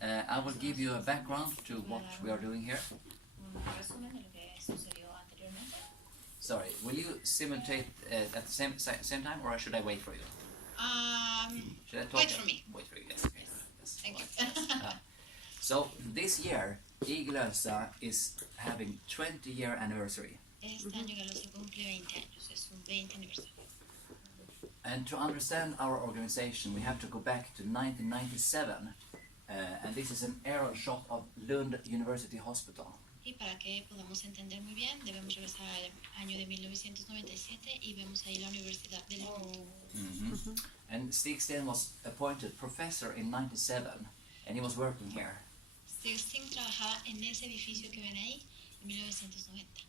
I will give you a background to what we are doing here. Sorry, will you simulate at the same time, or should I wait for you? Should I talk? Wait for me. Wait for you, yes. Okay. Yes. Thank you. So this year, Iglösa is having 20-year anniversary. Este año Galosa cumple 20 años, es un 20 aniversario. And to understand our organization, we have to go back to 1997, and this is an aerial shot of Lund University Hospital. Y para que podamos entender muy bien, debemos regresar al año de 1997 y vemos ahí la Universidad de Lund. And Stig Sten was appointed professor in 97, and he was working here. Stig Sten trabajaba en ese edificio que ven ahí en 1990.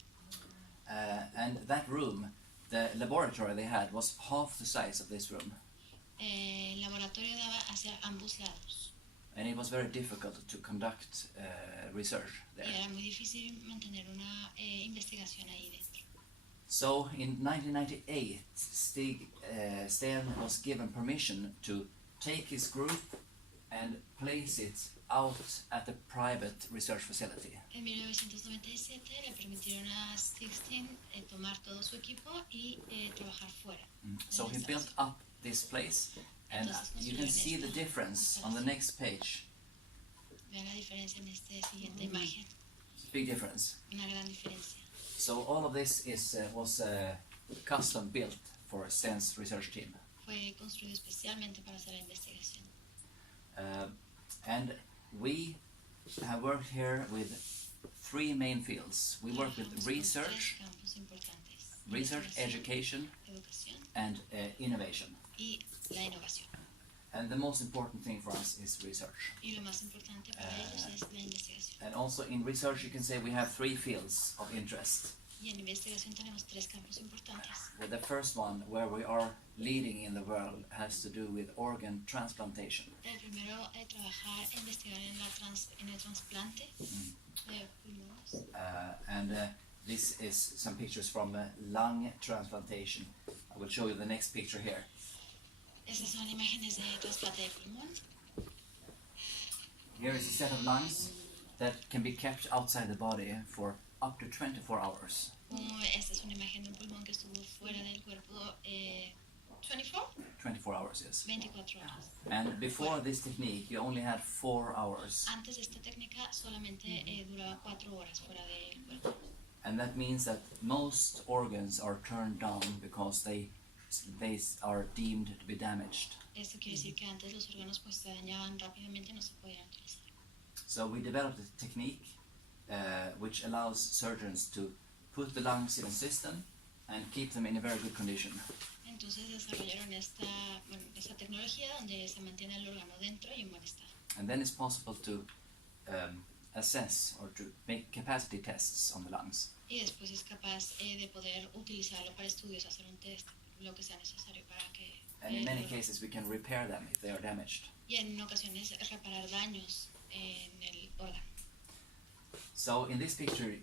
And that room, the laboratory they had, was half the size of this room. El laboratorio daba hacia ambos lados. And it was very difficult to conduct research there. Y era muy difícil mantener una investigación ahí dentro. So in 1998, Stig Sten was given permission to take his group and place it out at a private research facility. En 1997 le permitieron a Stig Sten tomar todo su equipo y trabajar fuera. So he built up this place, and you can see the difference on the next page. Vean la diferencia en esta siguiente imagen. Big difference. Una gran diferencia. So all of this was custom built for Sten's research team. Fue construido especialmente para hacer la investigación. And we have worked here with three main fields. We work with research, education, Educación and innovation. y la innovación. And the most important thing for us is research. Y lo más importante para ellos es la investigación. And also in research you can say we have three fields of interest. Y en investigación tenemos tres campos importantes. The first one, where we are leading in the world, has to do with organ transplantation. El primero es trabajar, investigar en el trasplante de pulmones. And this is some pictures from lung transplantation. I will show you the next picture here. Estas son imágenes de trasplante de pulmón. Here is a set of lungs that can be kept outside the body for up to 24 hours. Esta es una imagen de un pulmón que estuvo fuera del cuerpo 24 hours, yes. 24 horas. And before this technique, you only had 4 hours. Antes de esta técnica solamente duraba 4 horas fuera del cuerpo. And that means that most organs are turned down because they are deemed to be damaged. Esto quiere decir que antes los órganos pues se dañaban rápidamente y no se podían utilizar. So we developed a technique which allows surgeons to put the lungs in a system and keep them in a very good condition. Entonces desarrollaron esta tecnología donde se mantiene el órgano dentro y en buen estado. And then it's possible to assess or to make capacity tests on the lungs. Y después es capaz de poder utilizarlo para estudios, hacer un test, lo que sea necesario para que... And in many cases we can repair them if they are damaged. Y en ocasiones reparar daños en el órgano. So in this picture,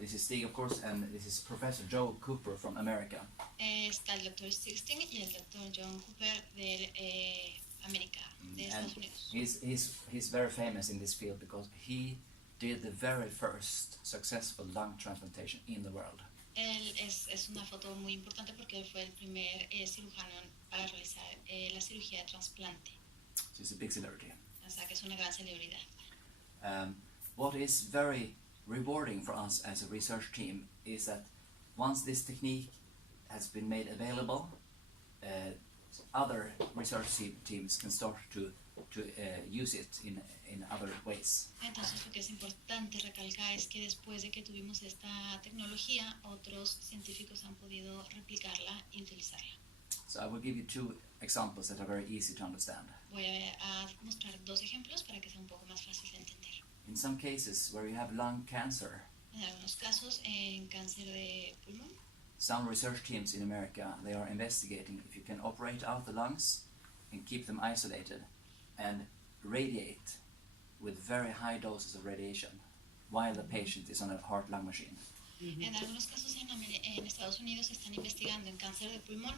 this is Stig, of course, and this is Professor Joe Cooper from America. Está el Dr. Stig Sten y el Dr. John Cooper de América, de Estados Unidos. He's very famous in this field because he did the very first successful lung transplantation in the world. Él es una foto muy importante porque él fue el primer cirujano para realizar la cirugía de trasplante. So it's a big celebrity. O sea que es una gran celebridad. What is very rewarding for us as a research team is that once this technique has been made available, other research teams can start to use it in other ways. Entonces lo que es importante recalcar es que después de que tuvimos esta tecnología, otros científicos han podido replicarla y utilizarla. So I will give you two examples that are very easy to understand. Voy a mostrar dos ejemplos para que sea un poco más fácil de entender. In some cases where you have lung cancer, En algunos casos, en cáncer de pulmón, some research teams in America, they are investigating if you can operate out the lungs and keep them isolated and radiate with very high doses of radiation while the patient is on a heart-lung machine. En algunos casos en Estados Unidos están investigando en cáncer de pulmón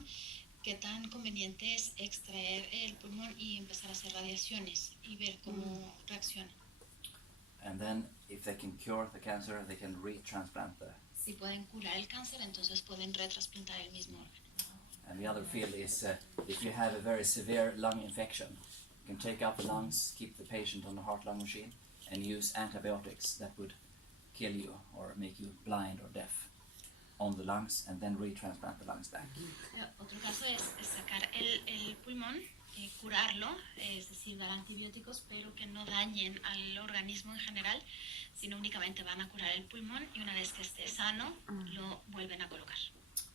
qué tan conveniente es extraer el pulmón y empezar a hacer radiaciones y ver cómo reacciona. And then, if they can cure the cancer, they can retransplant the. Si pueden curar el cáncer, entonces pueden retrasplantar el mismo órgano. And the other field is if you have a very severe lung infection, you can take out the lungs, keep the patient on the heart-lung machine, and use antibiotics that would kill you or make you blind or deaf on the lungs, and then retransplant the lungs back. Otro caso es sacar el pulmón, curarlo, es decir, dar antibióticos, pero que no dañen al organismo en general, sino únicamente van a curar el pulmón y una vez que esté sano, lo vuelven a colocar.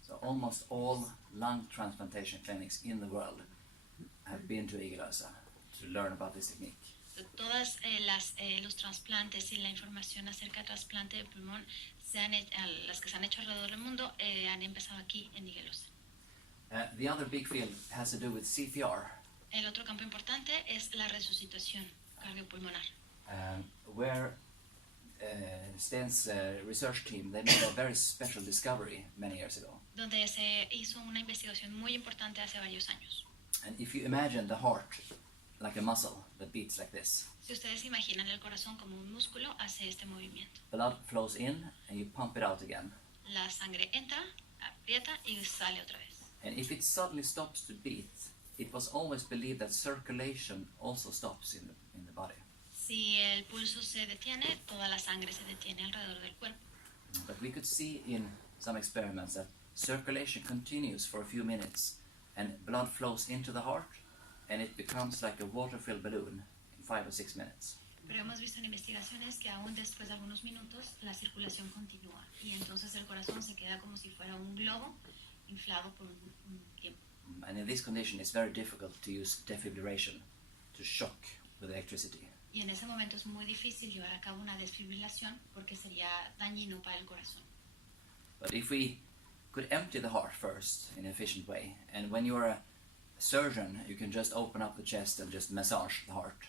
So almost all lung transplantation clinics in the world have been to Igelösa to learn about this technique. Todas los trasplantes y la información acerca del trasplante de pulmón, las que se han hecho alrededor del mundo, han empezado aquí en Igelösa. The other big field has to do with CPR. El otro campo importante es la resucitación cardiopulmonar. Where Sten's research team, they made a very special discovery many years ago. Donde se hizo una investigación muy importante hace varios años. And if you imagine the heart like a muscle that beats like this, Si ustedes imaginan el corazón como un músculo, hace este movimiento. blood flows in and you pump it out again. La sangre entra, aprieta y sale otra vez. And if it suddenly stops to beat, it was always believed that circulation also stops in the body. Si el pulso se detiene, toda la sangre se detiene alrededor del cuerpo. But we could see in some experiments that circulation continues for a few minutes and blood flows into the heart and it becomes like a water-filled balloon in 5 or 6 minutes. Pero hemos visto en investigaciones que aún después de algunos minutos la circulación continúa y entonces el corazón se queda como si fuera un globo inflado por un tiempo. And in this condition it's very difficult to use defibrillation to shock with electricity. Y en ese momento es muy difícil llevar a cabo una desfibrilación porque sería dañino para el corazón. But if we could empty the heart first in an efficient way, and when you're a surgeon you can just open up the chest and just massage the heart,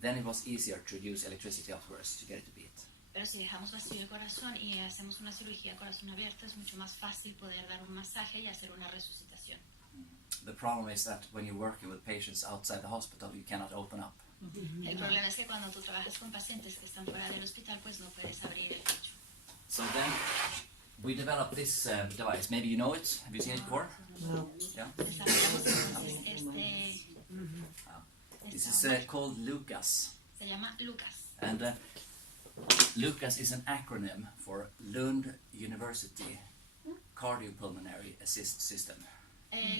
then it was easier to use electricity afterwards to get it to beat. Pero si dejamos vacío el corazón y hacemos una cirugía de corazón abierto, es mucho más fácil poder dar un masaje y hacer una resucitación. The problem is that when you're working with patients outside the hospital, you cannot open up. El problema es que cuando tú trabajas con pacientes que están fuera del hospital, pues no puedes abrir el pecho. So then we developed this device. Maybe you know it. Have you seen it before? No. Yeah. Desarrollamos entonces This is called Lucas. se llama Lucas. And Lucas is an acronym for Lund University Cardiopulmonary Assist System.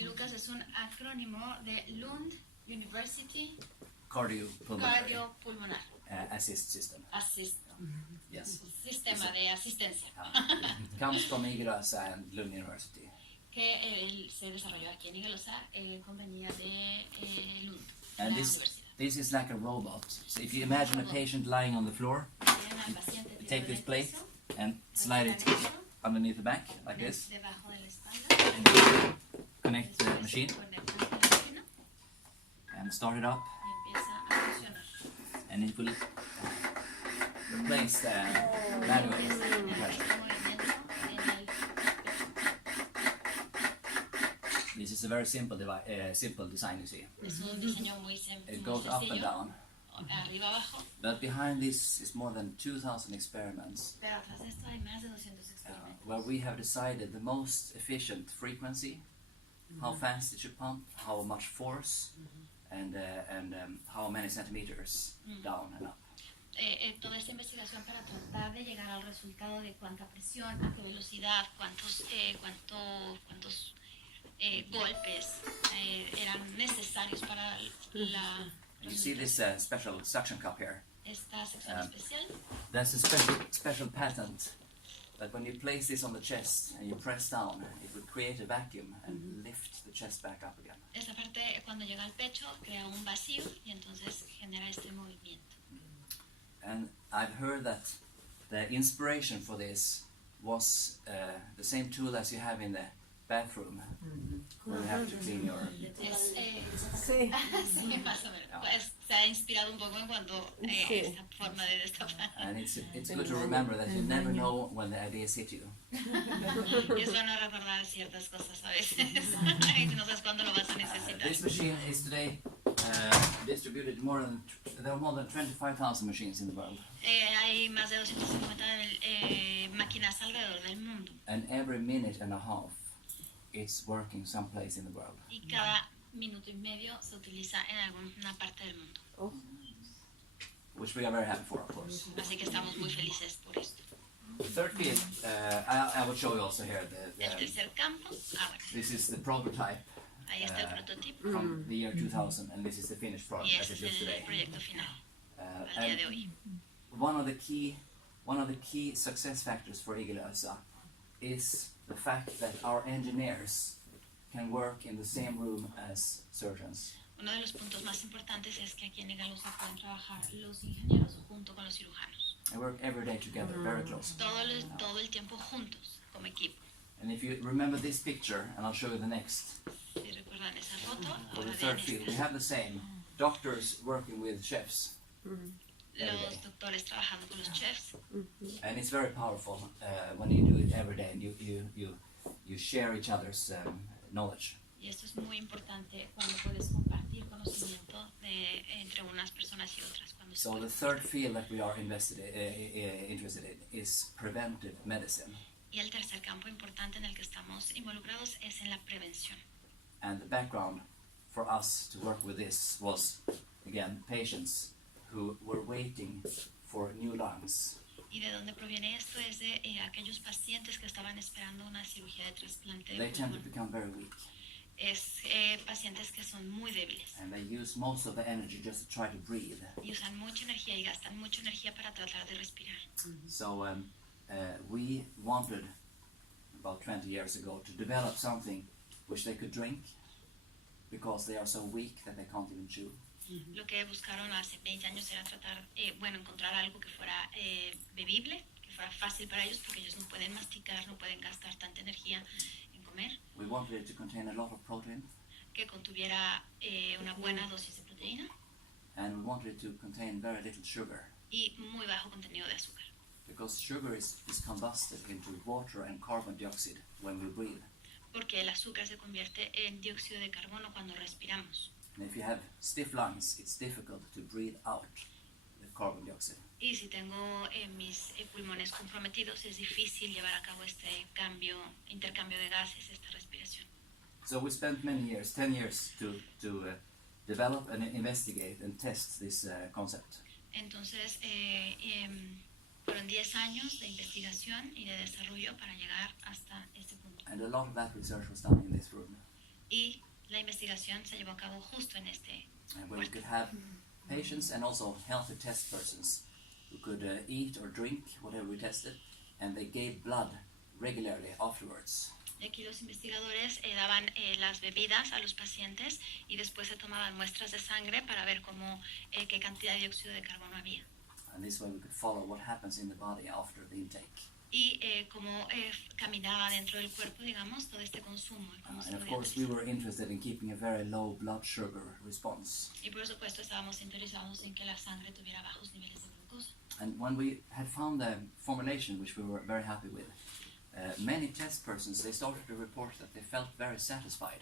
Lucas es un acrónimo de Lund University Cardiopulmonary Cardiopulmonar. Assist System. Yes. Sistema de asistencia. Comes from Igelösa and Lund University. Que se desarrolló aquí en Igelösa, compañía de Lund. And la this universidad. is like a robot. So if you imagine a patient lying on the floor, Tienen al paciente you tirado take en this el plate piso, and slide it underneath the back like this, debajo de la espalda. and you connect the Después machine conectan la máquina and start it up, y empieza a funcionar. and it will replace the manual Empieza a generar pressure. este movimiento en el pecho. This is a very simple design, you see. Es un diseño muy simple, It muy goes up and sencillo, down. arriba abajo, But behind this is more than 2,000 experiments pero atrás de esto hay más de 200 experimentos. where we have decided the most efficient frequency, how fast it should pump, how much force, and how many centimeters down and up. Toda esta investigación para tratar de llegar al resultado de cuánta presión, a qué velocidad, cuántos golpes eran necesarios para la You see this special suction cup here. esta sección especial. That's a special patent that when you place this on the chest and you press down, it would create a vacuum and lift the chest back up again. Esta parte cuando llega al pecho crea un vacío y entonces genera este movimiento. And I've heard that the inspiration for this was the same tool as you have in the bathroom where you have to clean your... Sí, más o menos. Pues, se ha inspirado un poco en cuando esta forma de destapar. And it's good to remember that you never know when the ideas hit you. Y es bueno recordar ciertas cosas a veces. Y no sabes cuándo lo vas a necesitar. This machine is today distributed there are more than 25,000 machines in the world. Hay más de 250 máquinas alrededor del mundo. And every minute and a half it's working someplace in the world. Y cada minuto y medio se utiliza en alguna parte del mundo. Which we are very happy for, of course. Así que estamos muy felices por esto. The third field, I will show you also here. El tercer campo, This is the prototype. Ahí está el prototipo. From the year 2000, and this is the finished product Y as este it es is el today. proyecto final, al día de hoy. One of the key success factors for Igelösa is the fact that our engineers can work in the same room as surgeons. Uno de los puntos más importantes es que aquí en Igelösa pueden trabajar los ingenieros junto con los cirujanos. They work every day together, very close. Todo el tiempo juntos, como equipo. And if you remember this picture, and I'll show you the next, Si recuerdan esa foto, for the ahora third vean field, esta. we have the same. Doctors working with chefs. Los doctores trabajando con los chefs. And it's very powerful when you do it every day and you share each other's knowledge. Y esto es muy importante cuando puedes compartir conocimiento entre unas personas y otras. So the third field that we are interested in is preventive medicine. Y el tercer campo importante en el que estamos involucrados es en la prevención. And the background for us to work with this was, again, patients who were waiting for new lungs. Y de dónde proviene esto es de aquellos pacientes que estaban esperando una cirugía de trasplante de They tend to pulmón. become very weak. Es pacientes que son muy débiles And they use most of the energy just to try to breathe. y usan mucha energía y gastan mucha energía para tratar de respirar. So we wanted, about 20 years ago, to develop something which they could drink because they are so weak that they can't even chew. Lo que buscaron hace 20 años era encontrar algo que fuera bebible, que fuera fácil para ellos porque ellos no pueden masticar, no pueden gastar tanta energía en comer. We wanted it to contain a lot of protein, Que contuviera una buena dosis de proteína and we wanted it to contain very little sugar, y muy bajo contenido de azúcar. because sugar is combusted into water and carbon dioxide when we breathe. Porque el azúcar se convierte en dióxido de carbono cuando respiramos. And if you have stiff lungs, it's difficult to breathe out the carbon dioxide. Y si tengo mis pulmones comprometidos, es difícil llevar a cabo este intercambio de gases, esta respiración. So we spent many years, 10 years, to develop and investigate and test this concept. Entonces, fueron 10 años de investigación y de desarrollo para llegar hasta este punto. And a lot of that research was done in this room, Y la investigación se llevó a cabo justo en este where we could have patients and also healthy test persons who could eat or drink whatever we tested, and they gave blood regularly afterwards. Y aquí los investigadores daban las bebidas a los pacientes y después se tomaban muestras de sangre para ver qué cantidad de dióxido de carbono había. And this way we could follow what happens in the body after the intake. Y cómo caminaba dentro del cuerpo, digamos, todo este consumo. Cómo se And of podía course we utilizar. were interested in keeping a very low blood sugar response. Y por supuesto estábamos interesados en que la sangre tuviera bajos niveles de glucosa. And when we had found the formulation, which we were very happy with, many test persons, they started to report that they felt very satisfied.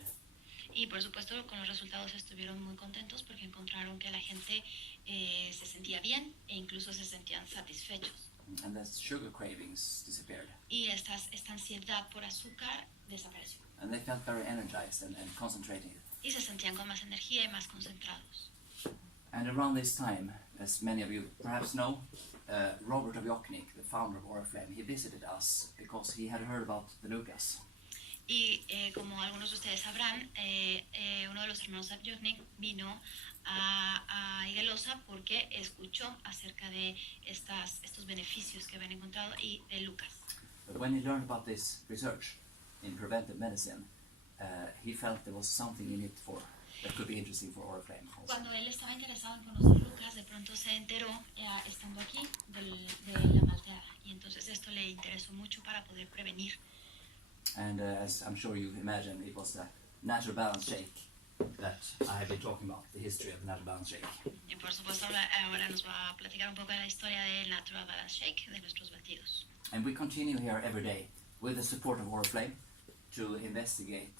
Y por supuesto con los resultados estuvieron muy contentos porque encontraron que la gente se sentía bien e incluso se sentían satisfechos. And the sugar cravings disappeared. Y esta ansiedad por azúcar desapareció. And they felt very energized and concentrated. Y se sentían con más energía y más concentrados. And around this time, as many of you perhaps know, Robert of Jokknik, the founder of Oriflame, he visited us because he had heard about the Lucas. Y como algunos de ustedes sabrán, uno de los hermanos Abjornik vino a Igelösa porque escuchó acerca de estos beneficios que habían encontrado y de Lucas. But when he learned about this research in preventive medicine, he felt there was something in it that could be interesting for Oriflame also. Cuando él estaba interesado en conocer Lucas, de pronto se enteró, estando aquí, de la malteada. Y entonces esto le interesó mucho para poder prevenir. And as I'm sure you imagine, it was the natural balance shake that I have been talking about, the history of the natural balance shake. Y por supuesto ahora nos va a platicar un poco de la historia del Natural Balance Shake, de nuestros batidos. And we continue here every day with the support of Oriflame to investigate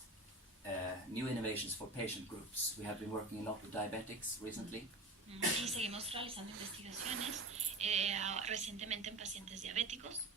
new innovations for patient groups. We have been working a lot with diabetics recently. Y seguimos realizando investigaciones recientemente en pacientes diabéticos.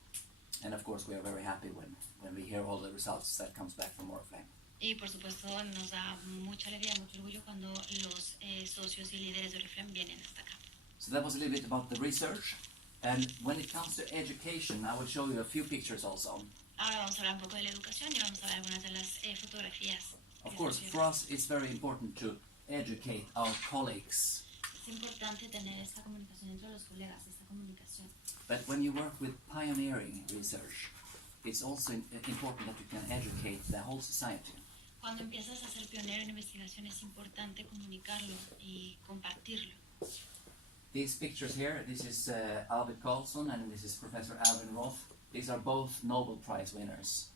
And of course we are very happy when we hear all the results that comes back from Oriflame. Y por supuesto nos da mucha alegría, mucho orgullo cuando los socios y líderes de Oriflame vienen hasta acá. So that was a little bit about the research. And when it comes to education, I will show you a few pictures also. Ahora vamos a hablar un poco de la educación y vamos a ver algunas de las fotografías. Of course, for us it's very important to educate our colleagues. Es importante tener esta comunicación entre los colegas, esta comunicación. But when you work with pioneering research, it's also important that you can educate the whole society. Cuando empiezas a ser pionero en investigación es importante comunicarlo y compartirlo. These pictures here, this is Albert Carlson and this is Professor Alvin Roth. These are both Nobel Prize winners.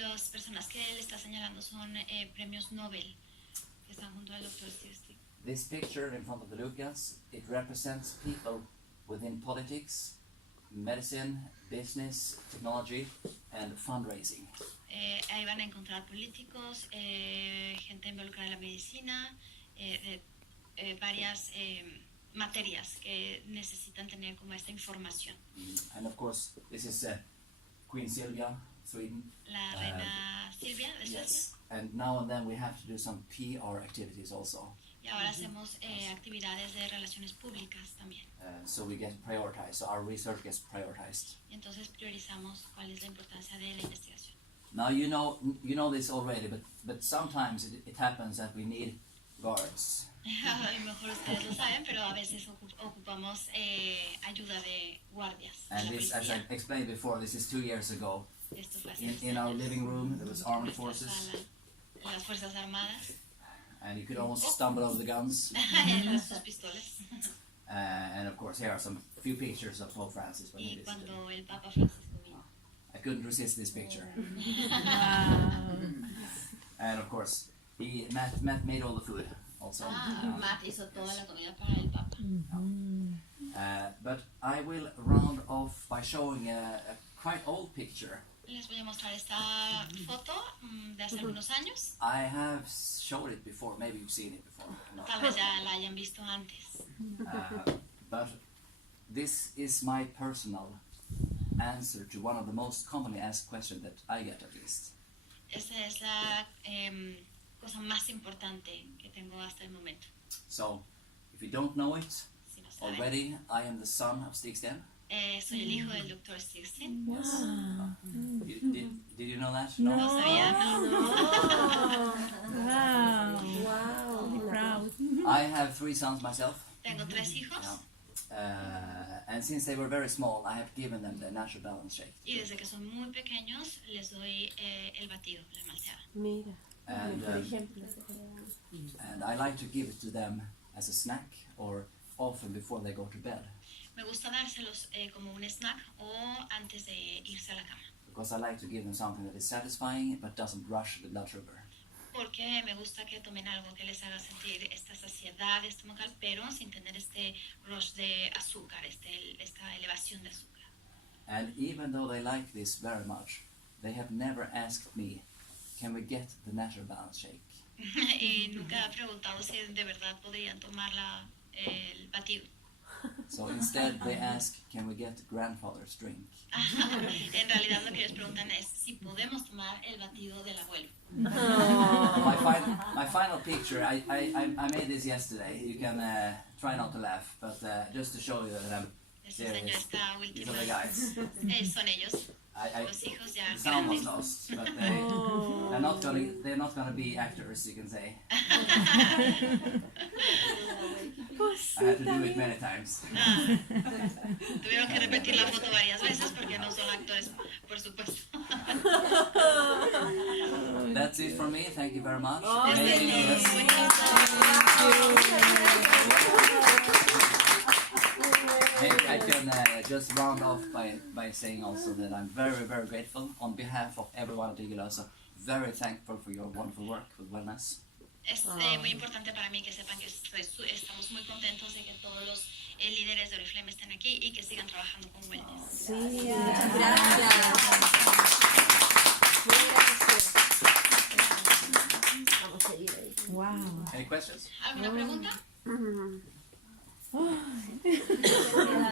Las personas que él está señalando son premios Nobel que están junto al Dr. Stigl. This picture in front of the Lucas, it represents people within politics, medicine, business, technology, and fundraising. Ahí van a encontrar políticos, gente involucrada en la medicina, varias materias que necesitan tener como esta información. And of course, this is Queen Silvia, Sweden. La reina Silvia de Suecia. Yes. And now and then we have to do some PR activities also. Y ahora hacemos actividades de relaciones públicas también. So we get prioritized, so our research gets prioritized. Y entonces priorizamos cuál es la importancia de la investigación. Now you know this already, but sometimes it happens that we need guards. A lo mejor ustedes lo saben, pero a veces ocupamos ayuda de guardias. And this, as I explained before, this is 2 years ago. Esto fue hace In our 2 años. living room, there was armed En nuestra forces, sala, las fuerzas armadas, and you could almost stumble over the guns. sus pistolas. And of course, here are some few pictures of Pope Francis when he Y visited. cuando el Papa Francisco vino. I couldn't resist this picture. And of course, Matt made all the food also. Matt hizo toda la comida para el Papa. But I will round off by showing a quite old picture. Les voy a mostrar esta foto de hace algunos años. I have showed it before, maybe you've seen it before. No. Tal vez ya la hayan visto antes. But this is my personal answer to one of the most commonly asked questions that I get, at least. Esa es la cosa más importante que tengo hasta el momento. So, if you don't know it Si no saben, already, I am the son of Stigsten. soy el hijo del Dr. Stigl. Yes. Did you know that? No lo sabía, no. Wow. Proud. I have 3 sons myself. Tengo 3 hijos. And since they were very small, I have given them the natural balance shake. Y desde que son muy pequeños les doy el batido, la malteada. Mira, And, por ejemplo. And I like to give it to them as a snack or often before they go to bed. Me gusta dárselos como un snack o antes de irse a la cama. Because I like to give them something that is satisfying but doesn't rush the blood sugar. Porque me gusta que tomen algo que les haga sentir esta saciedad estomacal, pero sin tener este rush de azúcar, esta elevación de azúcar. And even though they like this very much, they have never asked me, can we get the natural balance shake? Y nunca he preguntado si de verdad podrían tomar el batido. So instead they ask, can we get grandfather's drink? En realidad lo que ellos preguntan es si podemos tomar el batido del abuelo. My final picture, I made this yesterday. You can try not to laugh, but just to show you that I'm Les enseño serious. esta These última. are the guys. Son ellos, I los hijos ya the sound was grandes. lost, but they're not gonna be actors, you can say. I had to do it many times. Tuvieron que repetir la foto varias veces porque no son actores, por supuesto. That's it from me. Thank you very much. Este Maybe, es yes. Maybe I can just round off by saying also that I'm very, very grateful on behalf of everyone at Eagle, also very thankful for your wonderful work with wellness. Es muy importante para mí que sepan que estamos muy contentos de que todos los líderes de Oriflame estén aquí y que sigan trabajando con wellness. Sí, muchas gracias. Muy gracias. Vamos a ir ahí. Wow. Any questions? ¿Alguna pregunta?